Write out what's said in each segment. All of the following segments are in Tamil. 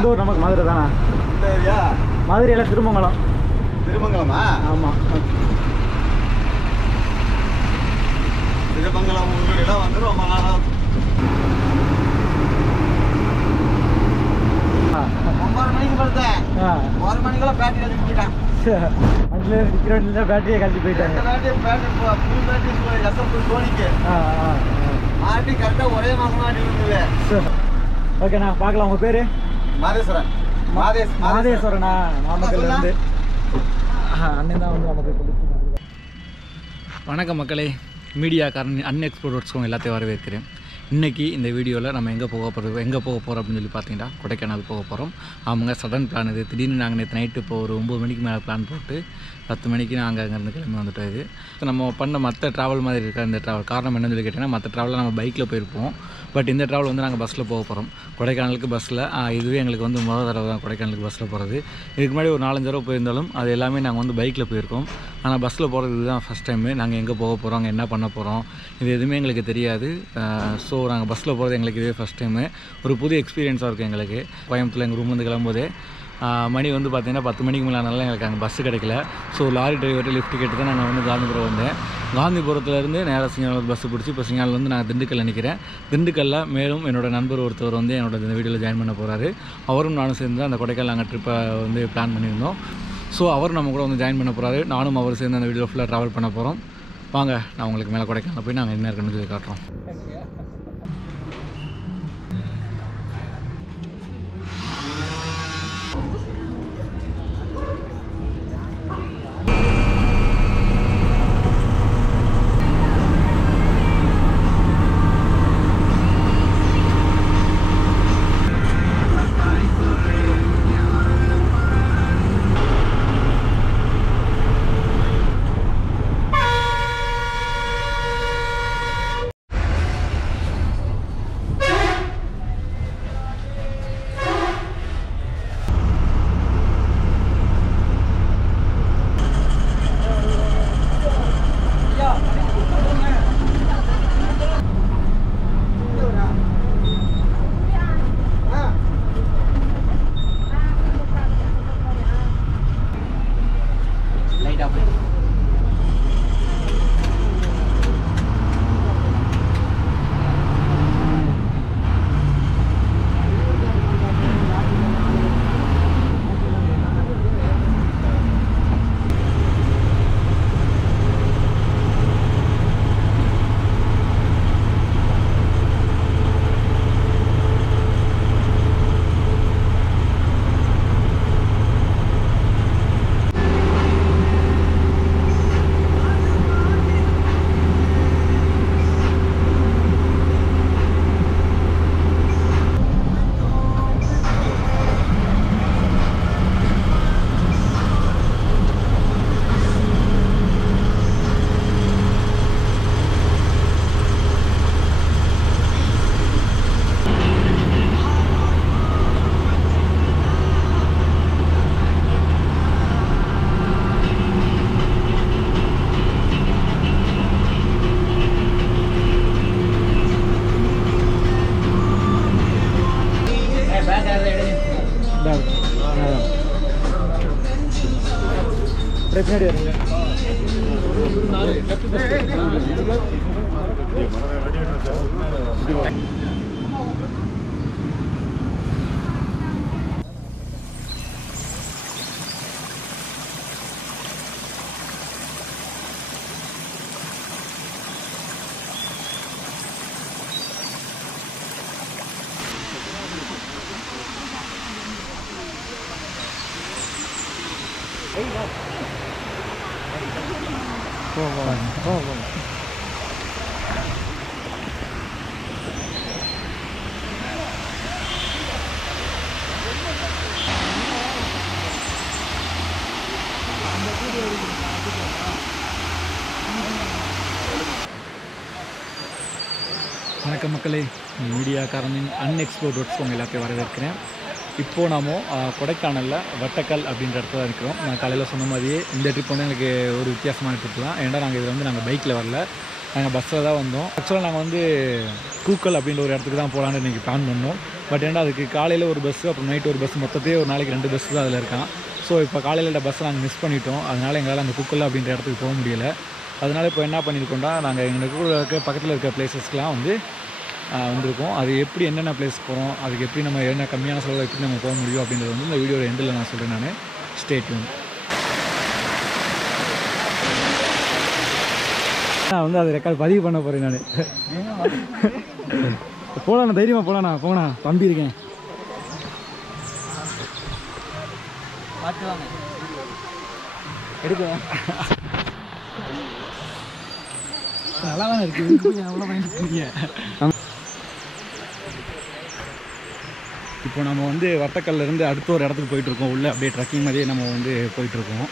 இந்த ஊர் நமக்கு மதுரை தானே. இந்த ஏரியா மதுரையில் திருமங்கலம். திருமங்கலமா? ஆமாம். திருமங்கலம் ஊரில் வந்து ரொம்ப நாளாக 9 மணிக்கு பார்த்தேன். 1 மணிக்கெல்லாம் பேட்டரி கழிச்சு போயிட்டான். அதில் இருக்கிற பேட்டரியை கழிச்சு போயிட்டாங்க. புது பேட்டரி எஸ்எம் சோனிக்கு மாட்டி கரெக்டாக ஒரே மாதம் மாட்டி இருந்தது. ஓகேண்ணா, பார்க்கலாம். உங்கள் பேர்? மாதேஸ்வரன். மாதேஸ்வரனா? நாமக்கல்லேருந்து அண்ணன் தான் வந்து நமக்கு கொடுத்து. வணக்கம் மக்களே, மீடியாக்காரன் அன்எக்ஸ்ப்ளோர்ட் ஒர்க்ஸ்க்கும் எல்லாத்தையும் வரவேற்கிறேன். இன்றைக்கி இந்த வீடியோவில் நம்ம எங்கே போக போகிறோம் அப்படின்னு சொல்லி பார்த்தீங்கன்னா கொடைக்கானல் போக போகிறோம். அவங்க சடன் பிளான் இது. திடீர்னு நாங்கள் நேற்று நைட்டு இப்போ ஒரு 9 மணிக்கு மேலே பிளான் போட்டு 10 மணிக்கு நாங்கள் அங்கேருந்து கிளம்பி வந்துட்டோம். இது நம்ம பண்ண மற்ற ட்ராவல் மாதிரி இருக்கா இந்த ட்ராவல். காரணம் என்னன்னு சொல்லி கேட்டிங்கன்னா, மற்ற ட்ராவலில் நம்ம பைக்கில் போயிருப்போம். பட் இந்த ட்ராவல் வந்து நாங்கள் பஸ்ஸில் போக போகிறோம். கொடைக்கானலுக்கு பஸ்ஸில். இதுவே எங்களுக்கு வந்து முதல் தடவை தான் கொடைக்கானலுக்கு பஸ்ஸில் போகிறது. இதுக்கு முன்னாடி ஒரு 4-5 தடவை போயிருந்தாலும் அது எல்லாமே நாங்கள் வந்து பைக்கில் போயிருக்கோம். ஆனால் பஸ்ஸில் போகிறது இதுதான் ஃபஸ்ட் டைமு. நாங்கள் எங்கே போக போகிறோம், அங்கே என்ன பண்ண போகிறோம், இது எதுவுமே எங்களுக்கு தெரியாது. ஸோ நாங்கள் பஸ்ஸில் போகிறது எங்களுக்கு இதே ஃபஸ்ட் டைமு. ஒரு புது எக்ஸ்பீரியன்ஸாக இருக்குது எங்களுக்கு. கோயம்புத்தூரில் எங்கள் ரூம் வந்து கிளம்பும்போதே மணி வந்து பார்த்திங்கன்னா 10 மணிக்கு மேலானாலும் எங்களுக்கு அங்கே பஸ்ஸு கிடைக்கல. ஸோ லாரி டிரைவர்கிட்ட லிஃப்ட் கேட்டு தான் நாங்கள் வந்து காந்திபுரம் வந்தேன். காந்திபுரத்துலேருந்து நேராக சிங்கானூர் பஸ்ஸு பிடிச்சி இப்போ சிங்கானூர் வந்து நான் திண்டுக்கல் நிற்கிறேன். திண்டுக்கல்லில் மேலும் என்னோடய நண்பர் ஒருத்தர் வந்து என்னோட இந்த வீடியோவில் ஜாயின் பண்ண போகிறாரு. அவரும் நானும் சேர்ந்து அந்த கொடைக்கானல் நாங்கள் ட்ரிப்பை வந்து பிளான் பண்ணியிருந்தோம். ஸோ அவர் நம்ம கூட வந்து ஜாயின் பண்ண போகிறாரு. நானும் அவர் சேர்ந்து அந்த வீடியோ ஃபுல்லாக ட்ராவல் பண்ண போகிறோம். வாங்க, நான் உங்களுக்கு மேலே கொடைக்கானல் போய் நாங்கள் என்ன இருக்குன்னு சொல்லி காட்டுறோம். பின்னாடி வருங்க. வணக்கம் மக்களே, மீடியாக்காரனின் அன்எக்ஸ்ப்ளோர்ட் ஒர்க்ஸ் உங்கள் எல்லாத்தையும் வரவேற்கிறேன். இப்போது நாம் கொடைக்கானலில் வட்டக்கல் அப்படின்ற இடத்துல இருக்கிறோம். நான் காலையில் சொன்ன மாதிரியே இந்த ட்ரிப் வந்து எனக்கு ஒரு வித்தியாசமான ட்ரிப் தான். ஏன்னா நாங்கள் இதில் வந்து நாங்கள் பைக்கில் வரல, நாங்கள் பஸ்ஸில் தான் வந்தோம். ஆக்சுவலாக நாங்கள் வந்து கூக்கல் அப்படின்ற ஒரு இடத்துக்கு தான் போகலான்னு இன்றைக்கி பிளான் பண்ணோம். பட் ஏன்னா அதுக்கு காலையில் ஒரு பஸ்ஸு அப்புறம் நைட்டு ஒரு பஸ், மொத்தத்தையே ஒரு நாளைக்கு 2 பஸ்ஸு தான் அதில் இருக்கான். ஸோ இப்போ காலையில் பஸ்ஸை நாங்கள் மிஸ் பண்ணிட்டோம். அதனால் எங்களால் அந்த கூக்கல் அப்படின்ற இடத்துக்கு போக முடியலை. அதனால் இப்போ என்ன பண்ணியிருக்கோம்னா, நாங்கள் எங்களுக்கு பக்கத்தில் இருக்க பிளேசஸ்க்கெலாம் வந்து வந்திருக்கோம். அது எப்படி என்னென்ன பிளேஸ் போகிறோம், அதுக்கு எப்படி நம்ம என்ன கம்மியான செலவில் எப்படி நம்ம போக முடியும் அப்படின்றது வந்து இந்த வீடியோட எண்டில் நான் சொல்கிறேன். நான் ஸ்டே டியூன். நான் வந்து அதை ரெக்கார்ட் பதிவு பண்ண போகிறேன். நான் போகலாண்ணா, தைரியமாக போகலாண்ணா. போங்கண்ணா, தம்பி இருக்கேன். எடுக்கலாம். நல்லா தானே இருக்குது. எவ்வளோ பயன்படுத்துறீங்க? இப்போ நம்ம வந்து வட்டக்கல்லேருந்து அடுத்த ஒரு இடத்துக்கு போயிட்டுருக்கோம். உள்ளே அப்படியே ட்ரக்கிங் மாதிரியே நம்ம வந்து போயிட்டுருக்கோம்.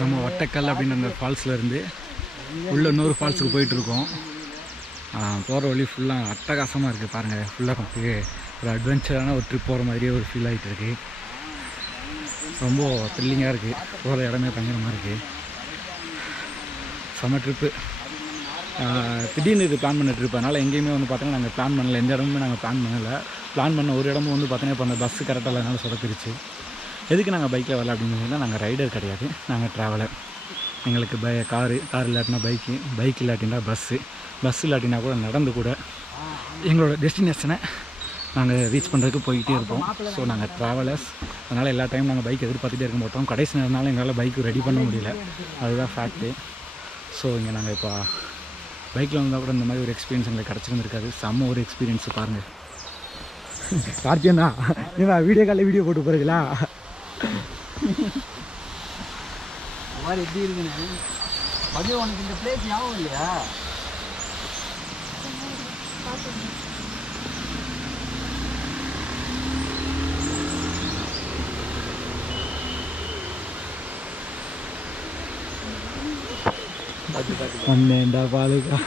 நம்ம வட்டக்கல் அப்படின்ற அந்த ஃபால்ஸ்லேருந்து உள்ள இன்னொரு ஃபால்ஸுக்கு போயிட்டுருக்கோம். போகிற வழி ஃபுல்லாக அட்டகாசமாக இருக்குது பாருங்கள். ஃபுல்லாக ஒரு அட்வென்ச்சரான ஒரு ட்ரிப் போகிற மாதிரியே ஒரு ஃபீல் ஆகிட்டு இருக்குது. ரொம்ப த்ரில்லிங்காக இருக்குது. போகிற இடமே பயங்கரமாக இருக்குது. செம்ம ட்ரிப்பு. திடீர்னு இது பிளான் பண்ண ட்ரிப். அதனால் எங்கேயுமே வந்து பார்த்தீங்கன்னா நாங்கள் பிளான் பண்ணலை. எந்த இடமுமே நாங்கள் பிளான் பண்ணலை. பிளான் பண்ண ஒரு இடமும் வந்து பார்த்தீங்கன்னா இப்போ அந்த பஸ்ஸு கரெக்டாக இல்லைனால சொதப்பிருச்சு. எதுக்கு நாங்கள் பைக்கில் வரல அப்படின்னு நாங்கள் ரைடர் கிடையாது, நாங்கள் ட்ராவலர். எங்களுக்கு கார் இல்லாட்டினா பைக் இல்லாட்டினா பஸ் இல்லாட்டினா கூட நடந்து கூட எங்களோட டெஸ்டினேஷனை நாங்கள் ரீச் பண்ணுறதுக்கு போய்கிட்டே இருப்போம். ஸோ நாங்கள் ட்ராவலர்ஸ். அதனால் எல்லா டைம் நாங்கள் பைக் எதிர்பார்த்துட்டே இருக்க மாட்டோம். கடைசி நேரம்னால எங்களால் பைக்கு ரெடி பண்ண முடியல, அதுதான் ஃபேக்ட்டு. ஸோ இங்கே நாங்கள் இப்போ பைக்கில் வந்தால் கூட இந்த மாதிரி ஒரு எக்ஸ்பீரியன்ஸ் எங்களுக்கு கிடச்சிருந்துருக்காது. செம்ம ஒரு எக்ஸ்பீரியன்ஸ் பாருங்கள். கார்த்தியண்ணா, ஏன்னா வீடியோ காலில் வீடியோ போட்டு போகிறீங்களா? மாதிரி எப்படி இருக்குன்னு அது உனக்கு இந்த பிளேஸ் ஞாபகம் இல்லையா? வந்தேன்டா பாலுக்கா.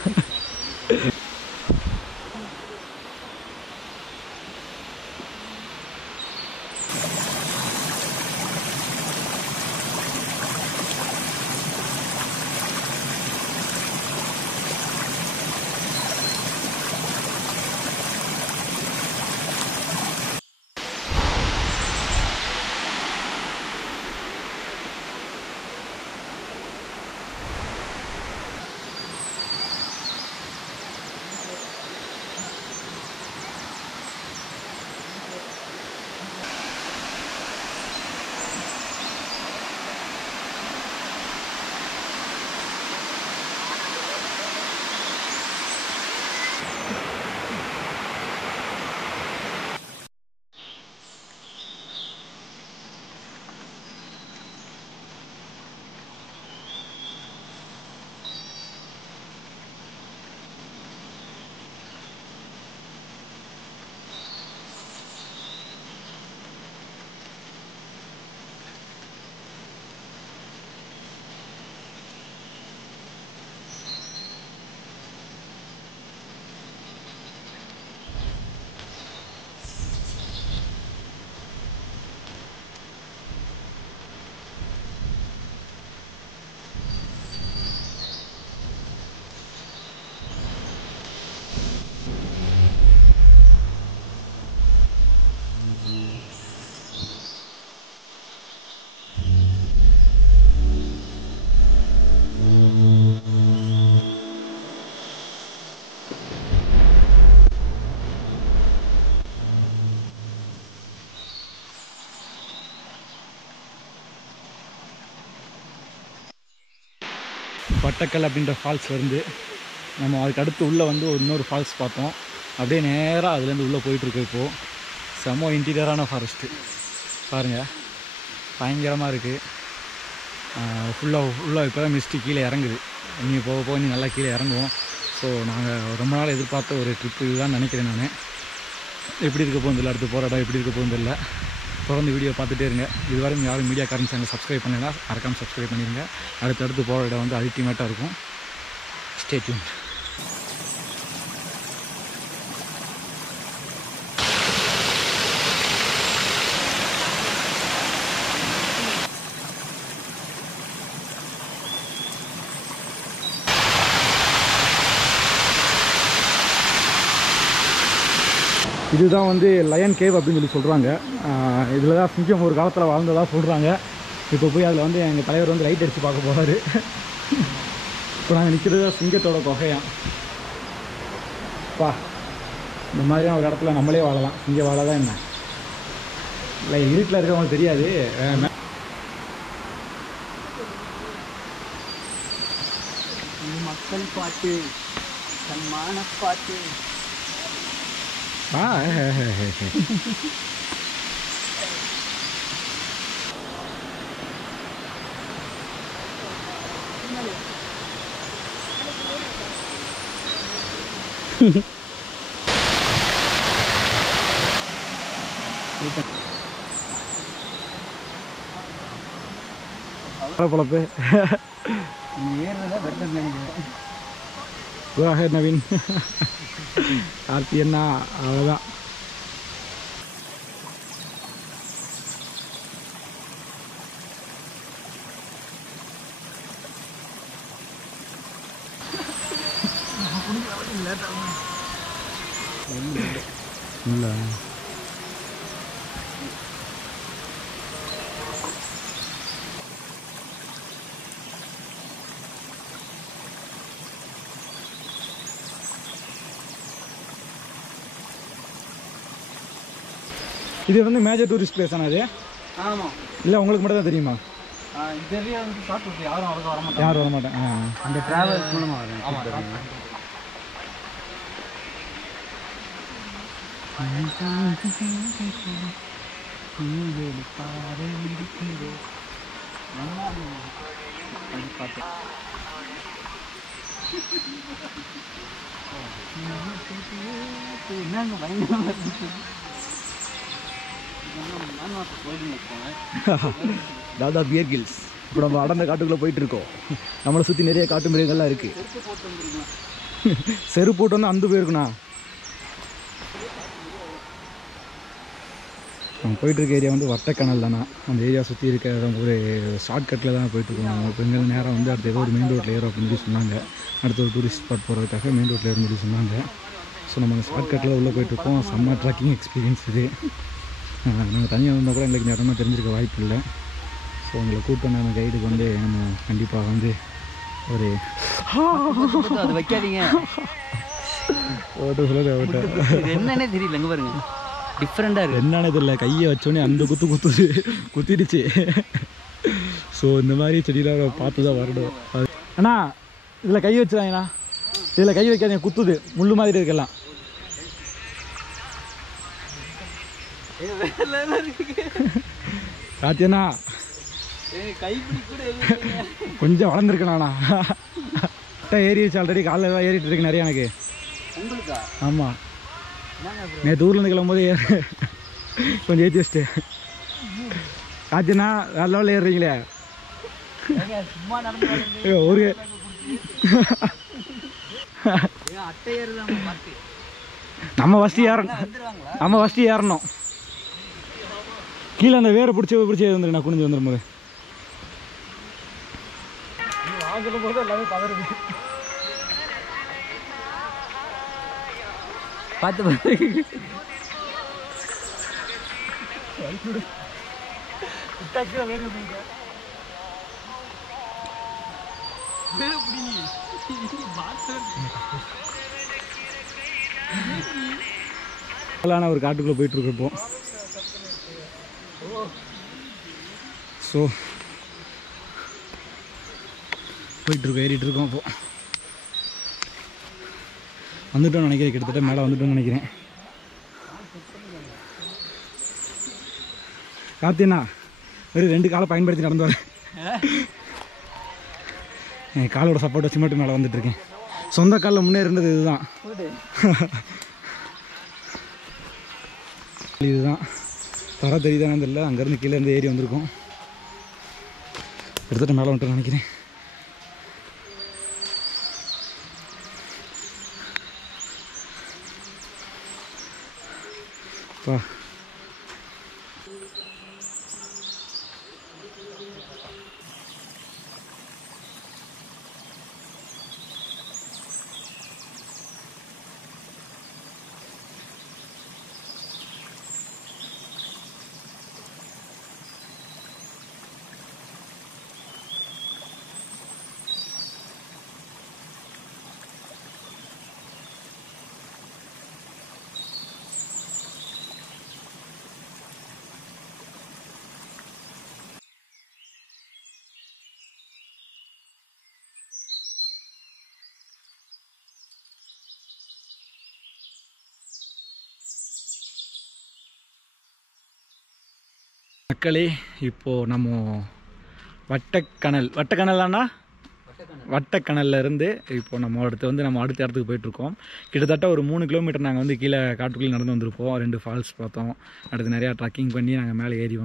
வட்டக்கல் அப்படின்ற ஃபால்ஸ்லேருந்து நம்ம அதுக்கு அடுத்து உள்ளே வந்து இன்னொரு ஃபால்ஸ் பார்த்தோம். அப்படியே நேராக அதுலேருந்து உள்ளே போயிட்டுருக்கோம். இப்போது செம்ம இன்டீரியரான ஃபாரஸ்ட்டு பாருங்கள், பயங்கரமாக இருக்குது. ஃபுல்லாக இப்போ தான் மிஸ்ட்டு கீழே இறங்குது. நீ போக போக நீ நல்லா கீழே இறங்குவோம். ஸோ நாங்கள் ரொம்ப நாள் எதிர்பார்த்த ஒரு ட்ரிப்பு இதுதான் நினைக்கிறேன். நான் எப்படி இருக்க போகுதில்லை, அடுத்து போகிற இடம் எப்படி இருக்க போகுதில்லை. தொடர்ந்து வீடியோ பார்த்துட்டே இருங்க. இதுவரையும் யாரும் மீடியா காரன் சேனல் சப்ஸ்கிரைப் பண்ணலைன்னா மறக்காமல் சப்ஸ்கிரைப் பண்ணிடுங்க. அடுத்தடுத்து போகிற இடம் வந்து அல்டிமேட்டாக இருக்கும். Stay tune. இதுதான் வந்து லயன் கேவ் அப்படின்னு சொல்லி சொல்கிறாங்க. இதில் தான் சிங்கம் ஒரு காலத்தில் வாழ்ந்ததாக சொல்கிறாங்க. இப்போ போய் அதில் வந்து எங்கள் தலைவர் வந்து லைட் அடித்து பார்க்க போகிறாரு. இப்போ நாங்கள் நிற்கிறது சிங்கத்தோட குகையாம். இந்த மாதிரியான ஒரு இடத்துல நம்மளே வாழலாம். சிங்கம் வாழ தான் என்ன இல்லை, இருட்டில் இருக்கிறவங்களுக்கு தெரியாது. மக்கள் பாட்டு, சன்மான பாட்டு. பொழப்பு நவீன் கார்த்தி என்ன அவ்வளோதான். இல்லை இது வந்து மேஜர் டூரிஸ்ட் பிளேஸ் தானே அது? ஆமாம். இல்லை உங்களுக்கு மட்டும் தான் தெரியுமா? இந்த ஏரியா வந்து ஷார்ட் யாரும் அவ்வளோ வரமாட்டாங்க. யாரும் வரமாட்டேன். அந்த டிராவல்ஸ் மூலமாக வரும். ஆமாம். என்னங்க பயங்கரமாக இருந்துச்சு. தாதா பியர் கில்ஸ். இப்போ நம்ம அடர்ந்த காட்டுக்குள்ளே போயிட்டு இருக்கோம். நம்மளை சுற்றி நிறைய காட்டு மிருகங்கள்லாம் இருக்குது. செருப்பு போட்டு வந்து அந்த போயிருக்குண்ணா. நம்ம போயிட்டுருக்க ஏரியா வந்து வட்டக்கணல் தானே. அந்த ஏரியா சுற்றி இருக்க ஒரு ஷார்ட்கட்டில் தான் போயிட்டுருக்கோம். இப்போ எங்கள் நேரம் வந்து அடுத்து ஏதோ ஒரு மெயின் ரோட்டில் ஏறும் அப்படின்னு சொல்லி சொன்னாங்க. அடுத்த ஒரு டூரிஸ்ட் ஸ்பாட் போகிறதுக்காக மெயின் ரோட்டில் ஏறும் சொல்லி சொன்னாங்க. ஸோ நம்ம அந்த ஷார்ட்கட்டில் உள்ளே போயிட்டுருக்கோம். செம்ம ட்ராக்கிங் எக்ஸ்பீரியன்ஸ் இது. நாங்கள் தனியாக வந்தால் கூட எங்களுக்கு நேரமாக தெரிஞ்சிருக்க வாய்ப்பு இல்லை. ஸோ உங்களை கூப்பிட்டு நம்ம கைடுக்கு வந்து நம்ம கண்டிப்பாக வந்து ஒரு அது வைக்காதீங்க. ஓட்ட சொல்லுது என்னன்னே தெரியல. எங்கே பாருங்க, டிஃப்ரெண்ட்டாக இருக்குது. என்னன்னு தெரியல. கையை வச்சோடனே அந்த குத்திடுச்சு. ஸோ இந்த மாதிரி செடியெலாம் பார்த்து தான் வரணும். அண்ணா இதில் கை வச்சுதாங்கண்ணா. இதில் கை வைக்காதீங்க, குத்துது. முள் மாதிரி இருக்கலாம். காத்தியண்ணா கொஞ்சம் வளர்ந்துருக்கண்ணா. ஏறிடுச்சு ஆல்ரெடி. காலையில் தான் ஏறிட்டு இருக்கு நிறையா எனக்கு. ஆமாம், நேற்று ஊர்லேருந்து கிளம்பும்போது கொஞ்சம் ஏற்றி வச்சுட்டு. காத்தியண்ணா வேறு லெவலில் ஏறுறீங்களே. ஒரு நம்ம ஃபஸ்ட்டு ஏறணும். கீழே அந்த வேரை பிடிச்சி வந்துருக்கு. நான் குனிஞ்சு வந்துடும் போது எல்லாமே பதறுது. பார்த்து ஒரு காட்டுக்குள்ளே போயிட்டுருக்கப்போ. ஸோ போயிட்டுருக்கோம், ஏறிட்டுருக்கோம். அப்போது வந்துட்டோம்னு நினைக்கிறேன். கிட்டத்தட்ட மேலே வந்துட்டோம்னு நினைக்கிறேன். கார்த்தியண்ணா ஒரு 2 காலை பயன்படுத்தி நடந்து வரேன். என் காலோட சப்போர்ட் வச்சு மட்டும் மேலே வந்துட்டுருக்கேன். சொந்த காலில் முன்னேறினது இதுதான். இதுதான் தர தெரியுதானு தெரியல. அங்கேருந்து கீழே இருந்து ஏறி வந்திருக்கோம். எடுத்துகிட்டு மேலே வந்துட்டு நினைக்கிறேன். பா மக்களே, இப்போது நம்ம வட்டக்கணல்ல இருந்து இப்போ நம்ம அடுத்த இடத்துக்கு போயிட்டுருக்கோம். கிட்டத்தட்ட ஒரு 3 கிலோமீட்டர் நாங்கள் வந்து கீழே காட்டுக்குள்ளே நடந்து வந்திருப்போம். 2 ஃபால்ஸ் பார்த்தோம். அடுத்து நிறையா ட்ரக்கிங் பண்ணி நாங்கள் மேலே ஏறி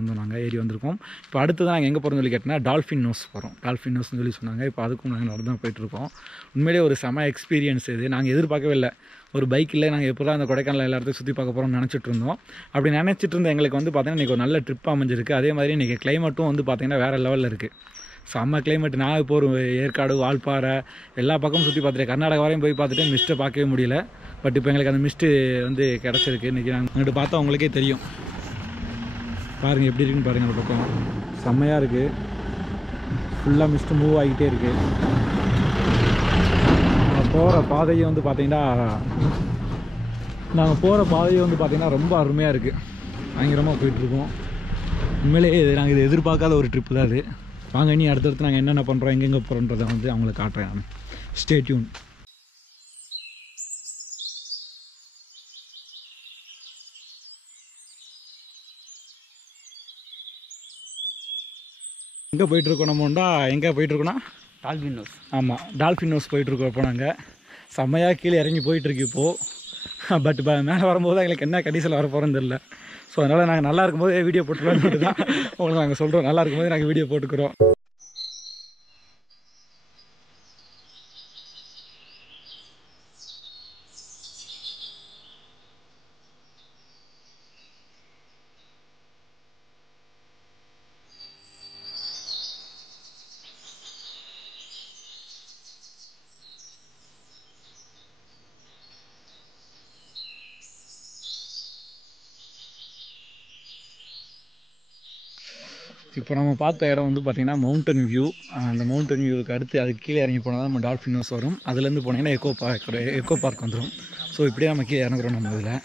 வந்திருக்கோம். இப்போ அடுத்து நாங்கள் எங்கே போகிறோம்னு சொல்லி கேட்டோம்னா டால்ஃபின் நோஸ் போகிறோம். டால்ஃபின் நோஸ்னு சொல்லி சொன்னாங்க. இப்போ அதுக்கும் நாங்கள் நடந்து தான் போயிட்டுருக்கோம். உண்மையிலே ஒரு செம எக்ஸ்பீரியன்ஸ் இது. நாங்கள் எதிர்பார்க்கவே இல்லை. ஒரு பைக்கில் நாங்கள் எப்போ தான் அந்த கொடைக்கானல் எல்லா இடத்தையும் சுற்றி பார்க்க போகிறோம்னு நினச்சிட்டு இருந்தோம். அப்படி நினச்சிட்டு இருந்த எங்களுக்கு வந்து பார்த்திங்கன்னா இன்றைக்கி ஒரு நல்ல ட்ரிப் அமைஞ்சிருக்கு. அதே மாதிரி இன்றைக்கி கிளைமேட்டும் வந்து பார்த்திங்கன்னா வேறு லெவலில் இருக்குது. செம்ம கிளைமேட். நான் இப்போ ஒரு ஏற்காடு, வால்பாறை எல்லா பக்கமும் சுற்றி பார்த்துட்டேன். கர்நாடகா வரையும் போய் பார்த்துட்டு மிஸ்ட்டை பார்க்கவே முடியல. பட் இப்போ எங்களுக்கு அந்த மிஸ்ட்டு வந்து கிடச்சிருக்கு. இன்றைக்கி நாங்கள் அங்கிட்டு பார்த்தா உங்களுக்கே தெரியும். பாருங்கள் எப்படி இருக்குன்னு பாருங்கள். அந்த பக்கம் செம்மையாக இருக்குது. ஃபுல்லாக மிஸ்ட்டு மூவ் ஆகிட்டே இருக்குது. போகிற பாதையை வந்து பார்த்திங்கன்னா ரொம்ப அருமையாக இருக்குது. பயங்கரமாக போயிட்டுருக்கோம். உண்மையிலே நாங்கள் இது எதிர்பார்க்காத ஒரு ட்ரிப்பு தான் அது. வாங்க, இனி அடுத்தடுத்து நாங்கள் என்னென்ன பண்ணுறோம், எங்கெங்கே போகிறோன்றதை வந்து அவங்களுக்கு காட்டுறேன் நான். Stay tune. எங்கே போயிட்டுருக்கோம் நம்மண்டா? எங்கே போயிட்டுருக்கோன்னா டால்ஃபின் நோஸ். ஆமாம், டால்ஃபின் நோஸ் போயிட்டுருக்கோம். இப்போ நாங்கள் செம்மையாக கீழே இறங்கி போயிட்டுருக்கு இப்போது. பட் மேலே வரும்போது எங்களுக்கு என்ன கண்டிஷனில் வர போகிறோன்னு தெரியல. ஸோ அதனால் நாங்கள் நல்லா இருக்கும்போது வீடியோ போட்டுக்கலாம்னு தான் உங்களுக்கு நாங்கள் சொல்கிறோம். நல்லா இருக்கும்போது நாங்கள் வீடியோ போட்டுக்கிறோம். இப்போ நம்ம பார்த்த இடம் வந்து பார்த்திங்கன்னா மவுண்டன் வியூ. அந்த மவுண்டன் வியூவுக்கு அடுத்து அதுக்கு கீழே இறங்கி போனால் தான் நம்ம டால்ஃபின் நோஸ் வரும். அதுலேருந்து போனீங்கன்னா எக்கோ பார்க் வந்துடும். ஸோ இப்படியே நம்ம கீழே இறங்குறோம் நம்ம இதில்.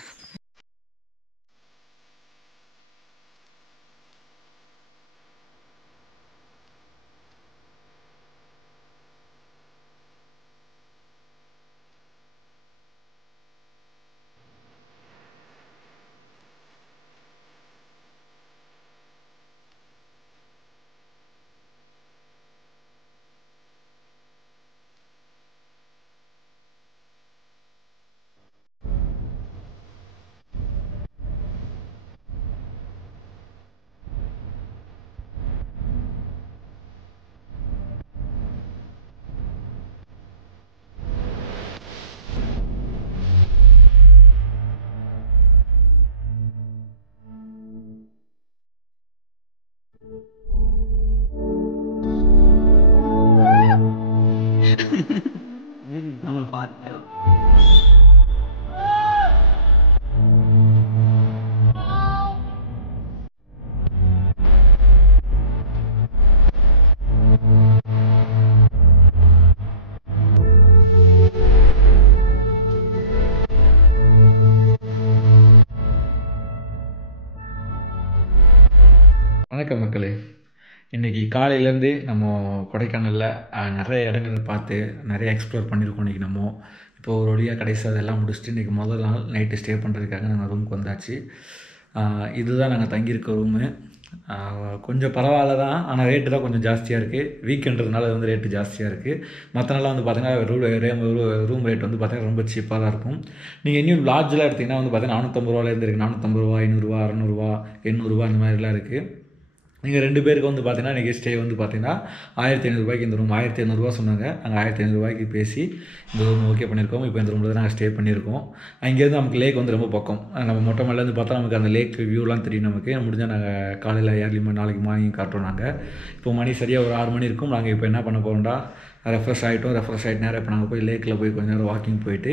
நம்ம பார்த்து வணக்கம் மக்களே. இன்றைக்கி காலையிலேருந்து நம்ம கொடைக்கானலில் நிறைய இடங்கள் பார்த்து நிறைய எக்ஸ்ப்ளோர் பண்ணியிருக்கோம். இன்றைக்கி நம்ம இப்போ ஒரு வழியாக கடைசி அதெல்லாம் முடிச்சுட்டு இன்றைக்கி முதல் நாள் நைட்டு ஸ்டே பண்ணுறதுக்காக நாங்கள் ரூமுக்கு வந்தாச்சு. இதுதான் நாங்கள் தங்கியிருக்க ரூமு. கொஞ்சம் பரவாயில்ல தான், ஆனால் ரேட்டு தான் கொஞ்சம் ஜாஸ்தியாக இருக்குது. வீக்கெண்டுனால வந்து ரேட்டு ஜாஸ்தியாக இருக்குது. மற்ற நாளாக வந்து பார்த்தீங்கன்னா ரூம் ரேட் வந்து பார்த்தீங்கன்னா ரொம்ப சீப்பாக தான் இருக்கும். நீங்கள் இன்னும் லாட்ஜெலாம் எடுத்திங்கன்னா வந்து பார்த்தீங்கன்னா 450 ரூபாலேருந்து இருக்குது. 450 ரூபா, 500 ரூபா, 600 ரூபா, 800 இந்த மாதிரிலாம் இருக்குது. நீங்கள் 2 பேருக்கு வந்து பார்த்தீங்கன்னா இன்றைக்கி ஸ்டே வந்து பார்த்தீங்கன்னா 1500 ரூபாய்க்கு இந்த ரூம் 1500 ரூபா சொன்னாங்க. நாங்கள் 1500 ரூபாய்க்கு பேசி இந்த ரூம் ஓகே பண்ணியிருக்கோம். இப்போ இந்த ரூமில் தான் நாங்கள் ஸ்டே பண்ணியிருக்கோம். அங்கேருந்து நமக்கு லேக் வந்து ரொம்ப பக்கம். நம்ம மொட்டை மேலேருந்து பார்த்தா நமக்கு அந்த லேக் வியூலாம் தெரியும். நமக்கு முடிஞ்சால் நாங்கள் காலையில் ஏர்லி நாளைக்கு மார்னிங் காட்டுறோம். நாங்கள் இப்போ மணி சரியாக ஒரு 6 மணி இருக்கும். நாங்கள் இப்போ என்ன பண்ண போகிறோம்டா, ரெஃப்ரெஷ் ஆகிட்டு நேராக இப்போ நாங்கள் போய் லேக்கில் போய் கொஞ்சம் நேரம் வாக்கிங் போயிட்டு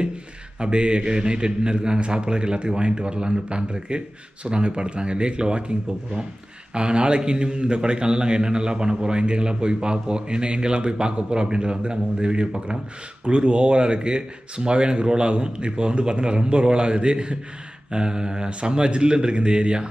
அப்படியே நைட்டு டின்னருக்கு நாங்கள் சாப்பிட்றதுக்கு எல்லாத்தையும் வாங்கிட்டு வரலான்னு பிளான் இருக்குது. ஸோ நாங்கள் இப்போ அடுத்து நாங்கள் லேக்கில் வாக்கிங் போக போகிறோம். நாளைக்கு இன்னும் இந்த கொடைக்கானலில் நாங்கள் என்னென்னலாம் பண்ண போகிறோம், எங்கெங்கெல்லாம் போய் பார்ப்போம், எங்கெல்லாம் போய் பார்க்க போகிறோம் அப்படின்றத வந்து நம்ம வந்து வீடியோ பார்க்குறோம். குளிர் ஓவராக இருக்குது. சும்மாவே எனக்கு ரோல் ஆகும். இப்போ வந்து பார்த்தீங்கன்னா ரொம்ப ரோல் ஆகுது. செம்ம ஜில்லுன்னு இருக்குது இந்த ஏரியா.